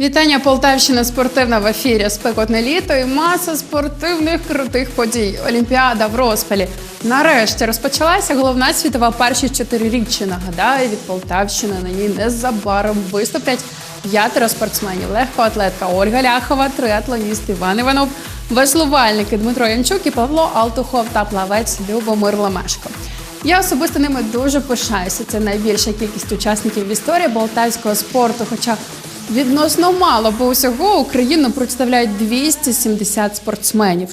Вітання Полтавщина спортивна в ефірі. Спекотне літо і маса спортивних крутих подій. Олімпіада в розпалі. Нарешті розпочалася головна світова перші чотириріччя. Нагадаю, від Полтавщини на ній незабаром виступлять п'ятеро спортсменів. Легкоатлетка Ольга Ляхова, триатлоніст Іван Іванов, веслувальники Дмитро Янчук і Павло Алтухов та плавець Любомир Лемешко. Я особисто ними дуже пишаюся. Це найбільша кількість учасників в історії болтавського спорту. Хоча відносно мало, бо усього Україну представляють 270 спортсменів.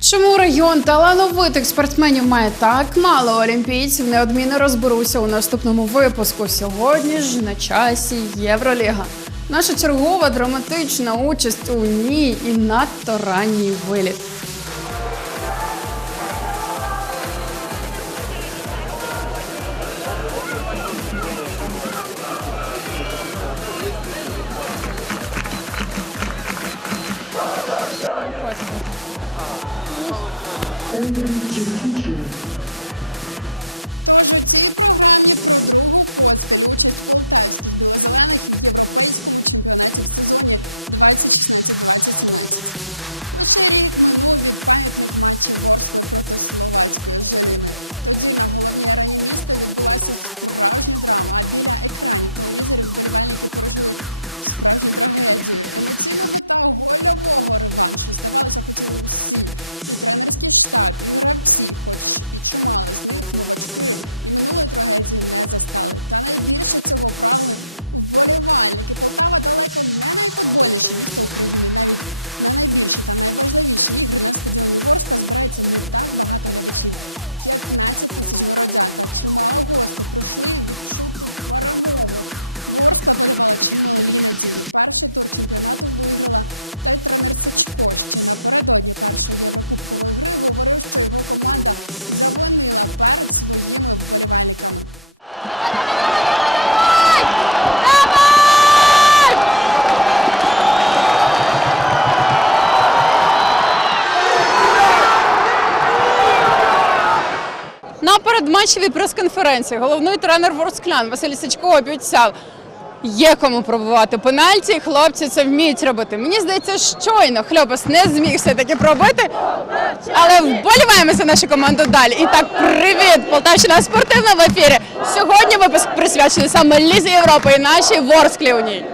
Чому регіон талановитих спортсменів має так мало олімпійців? Неодмінно розберуся у наступному випуску. Сьогодні ж на часі Євроліга. Наша чергова драматична участь у ній і надто ранній виліт. На передматчевій прес-конференції головний тренер Ворсклян Василь Сичко обіцяв. Є кому пробувати пенальті, і хлопці це вміють робити. Мені здається, щойно хльопас не зміг все таки пробити, але вболіваємо за нашу команду далі. І так, привіт! Полтавщина спортивна в ефірі. Сьогодні випуск присвячений саме Лізі Європи і нашій Ворсклі у ній.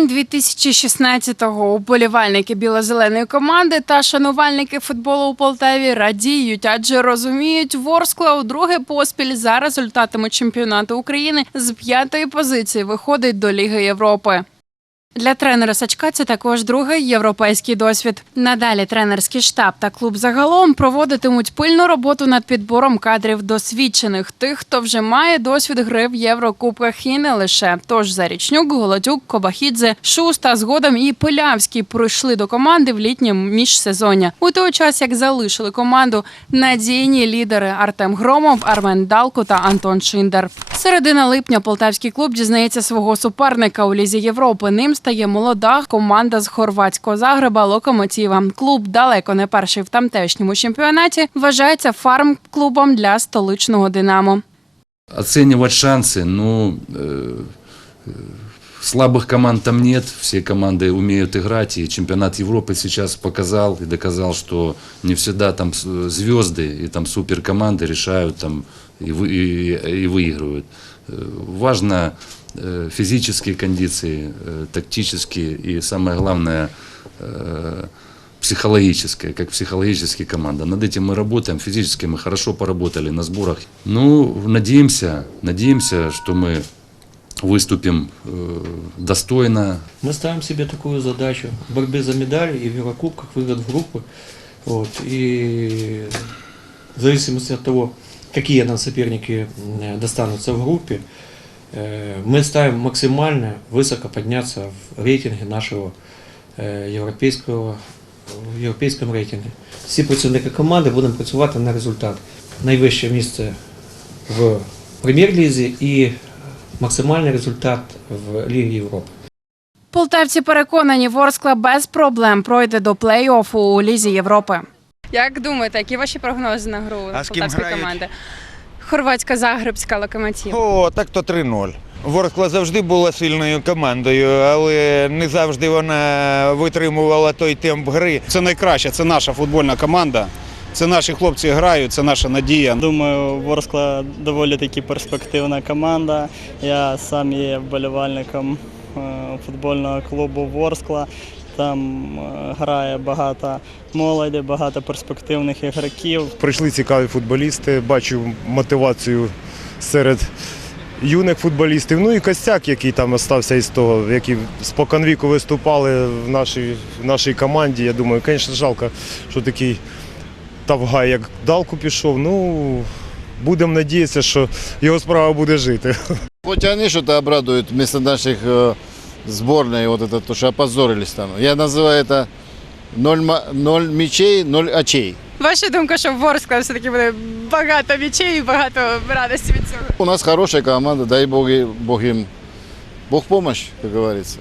Травень 2016-го уболівальники біло-зеленої команди та шанувальники футболу у Полтаві радіють, адже розуміють, Ворскла у друге поспіль за результатами чемпіонату України з п'ятої позиції виходить до Ліги Європи. Для тренера Сачка це також другий європейський досвід. Надалі тренерський штаб та клуб загалом проводитимуть пильну роботу над підбором кадрів досвідчених, тих, хто вже має досвід гри в Єврокубках і не лише. Тож Зарічнюк, Голодюк, Кобахідзе, Шус та згодом і Пилявський прийшли до команди в літнє міжсезоння. У той час як залишили команду надійні лідери Артем Громов, Армен Далко та Антон Шиндер. Середина липня полтавський клуб дізнається свого суперника у лізі Європи. Ним стає молода команда з хорватського Загреба Локомотіва. Клуб далеко не перший в тамтешньому чемпіонаті. Вважається фарм-клубом для столичного Динамо. Оценивать шансы, ну, э, э, слабых команд там нет, все команды умеют играть, и чемпионат Европы сейчас показал и доказал, что не всегда там с- звезды и там суперкоманды решают там и, вы- и- и выигрывают. Э, Важно э, физические кондиции, э, тактические и самое главное э, психологическая, как психологически команда. Над этим мы работаем, физически мы хорошо поработали на сборах. Ну, надеемся, надеемся, что мы выступим э, достойно. Мы ставим себе такую задачу в борьбе за медали и в Еврокубках, выход в группы. Вот, и в зависимости от того, какие нам соперники достанутся в группе, э, мы ставим максимально высоко подняться в рейтинге нашего е, європейського, в європейському рейтингу. Всі працівники команди будемо працювати на результат. Найвище місце в прем'єр-лізі і максимальний результат в Лігі Європи. Полтавці переконані, Ворскла без проблем пройде до плей-оффу у Лізі Європи. Як думаєте, які ваші прогнози на гру А з ким полтавської грають? команди? Хорватська загребська локомотив. О, так то 3-0. Ворскла завжди була сильною командою, але не завжди вона витримувала той темп гри. Це найкраще, це наша футбольна команда. Це наші хлопці грають, це наша надія. Думаю, Ворскла доволі таки перспективна команда. Я сам є вболівальником е, футбольного клубу Ворскла. Там е, грає багато молоді, багато перспективних ігроків. Прийшли цікаві футболісти, бачу мотивацію серед юних футболістів. Ну і костяк, який там остався із того, які споконвіку виступали в нашій, в нашій команді. Я думаю, звісно, жалко, що такий Тавгай, як Далку пішов. Ну, будемо надіятися, що його справа буде жити. Хоть они что-то обрадуют вместо наших э, сборной, вот это то, что опозорились там. Я называю это ноль, ма- ноль мечей, ноль очей. Ваша думка, що в Ворскла все-таки буде багато м'ячей і багато радості від цього? У нас хорошая команда, дай Бог, и- Бог им, Бог помощь, как говорится.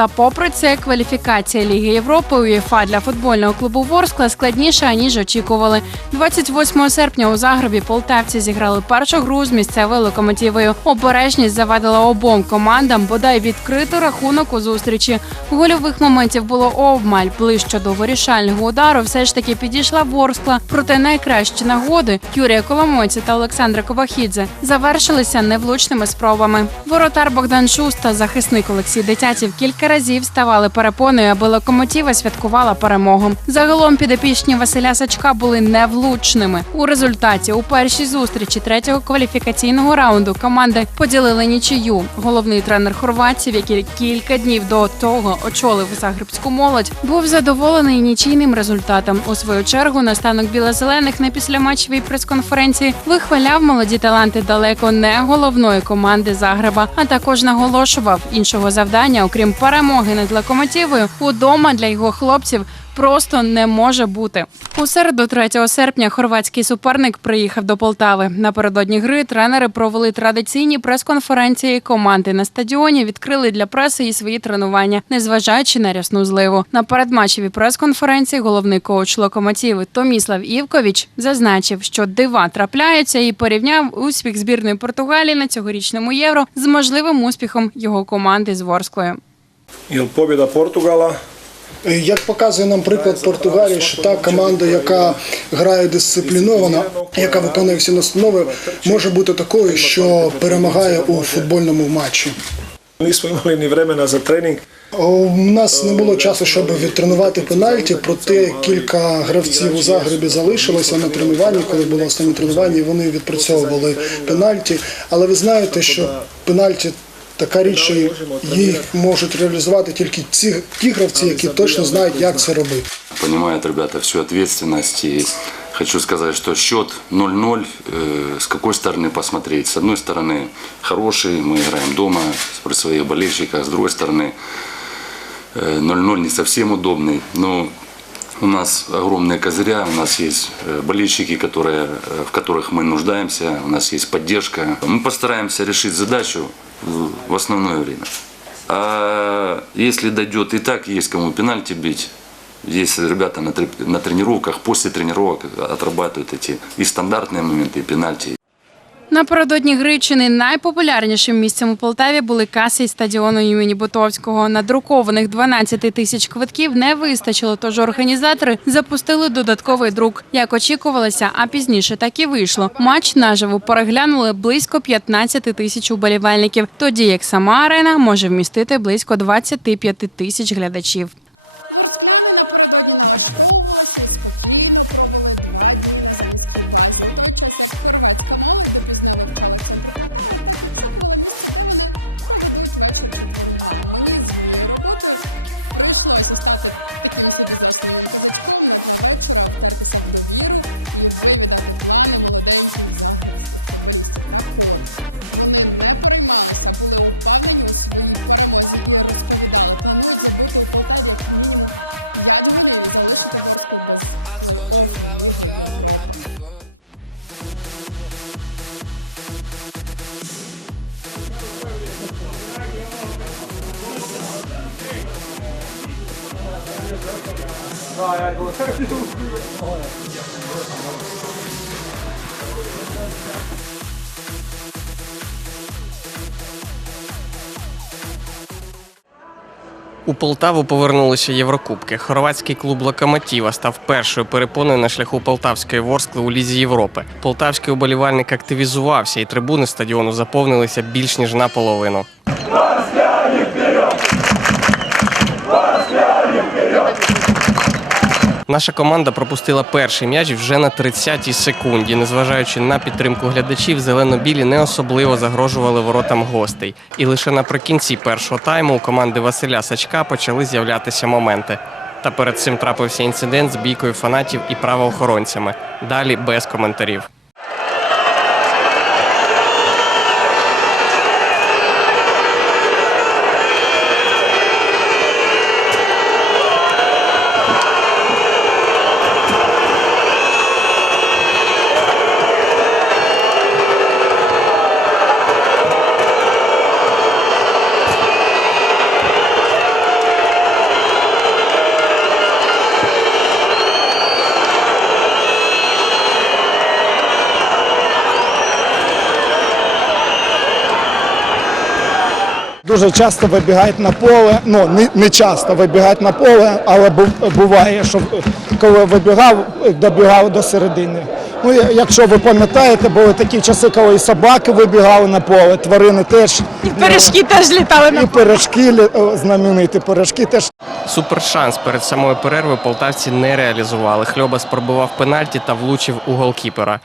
Та попри це, кваліфікація Ліги Європи УЄФА для футбольного клубу Ворскла складніша ніж очікували. 28 серпня у Загребі полтавці зіграли першу гру з місцевою локомотивою. Обережність завадила обом командам бодай відкрити рахунок у зустрічі. Гольових моментів було обмаль. Ближче до вирішального удару все ж таки підійшла Ворскла. Проте найкращі нагоди Юрія Коломойця та Олександра Ковахідзе завершилися невлучними спробами. Воротар Богдан Шуста, захисник Олексій Дитятів кілька разів ставали перепоною, аби локомотива святкувала перемогу. Загалом підопічні Василя Сачка були невлучними. У результаті у першій зустрічі третього кваліфікаційного раунду команди поділили нічию. Головний тренер хорватців, який кілька днів до того очолив загребську молодь, був задоволений нічийним результатом. У свою чергу настанок білозелених на післяматчевій прес-конференції вихваляв молоді таланти далеко не головної команди Загреба, а також наголошував іншого завдання, окрім перемоги над локомотивою, удома для його хлопців. Просто не може бути у середу 3 серпня. Хорватський суперник приїхав до Полтави. Напередодні гри тренери провели традиційні прес-конференції. Команди на стадіоні відкрили для преси і свої тренування, незважаючи на рясну зливу. На передматчевій прес-конференції головний коуч локомотиви Томіслав Івкович зазначив, що дива трапляються і порівняв успіх збірної Португалії на цьогорічному євро з можливим успіхом його команди з Ворсклою. Jel pobjeda Portugala Як показує нам приклад Португалії, що та команда, яка грає дисципліновано, яка виконує всі настанови, може бути такою, що перемагає у футбольному матчі. ni vremena. У нас не було часу, щоб відтренувати пенальті, проте кілька гравців у Загребі залишилося на тренуванні, коли було останнє тренування, і вони відпрацьовували пенальті. Але ви знаєте, що пенальті така річ, що їх можуть реалізувати тільки ці ті гравці, які точно знають, як це робити. Понимают ребята всю ответственность. И хочу сказать, что счет 0-0, э, с какой стороны посмотреть. С одной стороны хороший, мы играем дома при своих болельщиках. С другой стороны э, 0-0 не совсем удобный. Но у нас огромные козыря, у нас есть э, болельщики, которые, э, в которых мы нуждаемся, у нас есть поддержка. Мы постараемся решить задачу в- в основное время. А если дойдет и так, есть кому пенальти бить, есть ребята на, тре- на тренировках, после тренировок отрабатывают эти и стандартные моменты, и пенальти. Напередодні гри найпопулярнішим місцем у Полтаві були каси стадіону імені Бутовського. Надрукованих 12 тисяч квитків не вистачило, тож організатори запустили додатковий друк. Як очікувалося, а пізніше так і вийшло. Матч наживо переглянули близько 15 тисяч уболівальників, тоді як сама арена може вмістити близько 25 тисяч глядачів. У Полтаву повернулися Єврокубки. Хорватський клуб Локомотіва став першою перепоною на шляху Полтавської Ворскли у Лізі Європи. Полтавський уболівальник активізувався, і трибуни стадіону заповнилися більш ніж наполовину. Наша команда пропустила перший м'яч вже на 30-й секунді. Незважаючи на підтримку глядачів, зелено-білі не особливо загрожували воротам гостей. І лише наприкінці першого тайму у команди Василя Сачка почали з'являтися моменти. Та перед цим трапився інцидент з бійкою фанатів і правоохоронцями. Далі без коментарів. Дуже часто вибігають на поле, ну не, не часто вибігають на поле, але бу- буває, що коли вибігав, добігав до середини. Ну, якщо ви пам'ятаєте, були такі часи, коли і собаки вибігали на поле, тварини теж. І пиріжки теж літали на І пирожки, лі- о, знамениті пирожки теж Супершанс перед самою перервою полтавці не реалізували. Хльобас пробивав пенальті та влучив у голкіпера.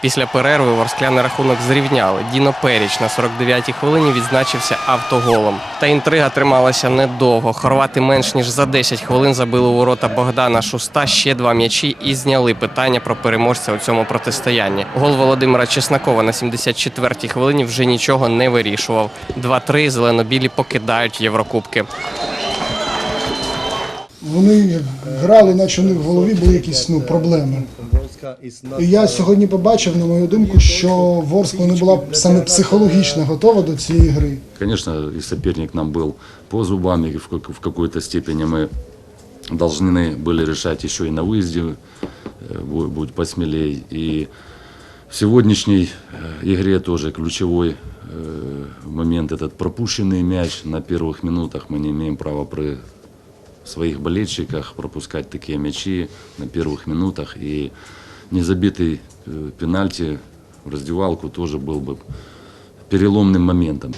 Після перерви ворскляни рахунок зрівняли. Діно Періч на 49-й хвилині відзначився автоголом. Та інтрига трималася недовго. Хорвати менш ніж за 10 хвилин забили у ворота Богдана Шуста ще два м'ячі і зняли питання про переможця у цьому протистоянні. Гол Володимира Чеснокова на 74-й хвилині вже нічого не вирішував. 2-3 зеленобілі покидають Єврокубки. вони грали, наче у них в голові були якісь ну, проблеми. І я сьогодні побачив, на мою думку, що Ворскла не була саме психологічно готова до цієї гри. Конечно, и соперник нам был по зубам, и в, как- в какой-то степени мы должны были решать еще и на выезде, э, бу- будь посмелей. И в сегодняшней э, игре тоже ключевой э, момент этот пропущенный мяч на первых минутах. Мы не имеем права при своих болельщиках пропускать такие мячи на первых минутах. И незабитый э, пенальти в раздевалку тоже был бы переломным моментом.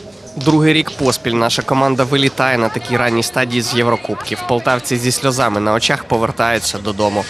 Другий рік поспіль наша команда вилітає на такій ранній стадії з Єврокубків. Полтавці зі сльозами на очах повертаються додому.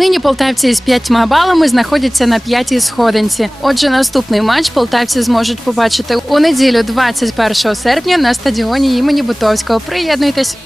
Нині полтавці із п'ятьма балами знаходяться на п'ятій сходинці. Отже, наступний матч полтавці зможуть побачити у неділю, 21 серпня, на стадіоні імені Бутовського. Приєднуйтесь.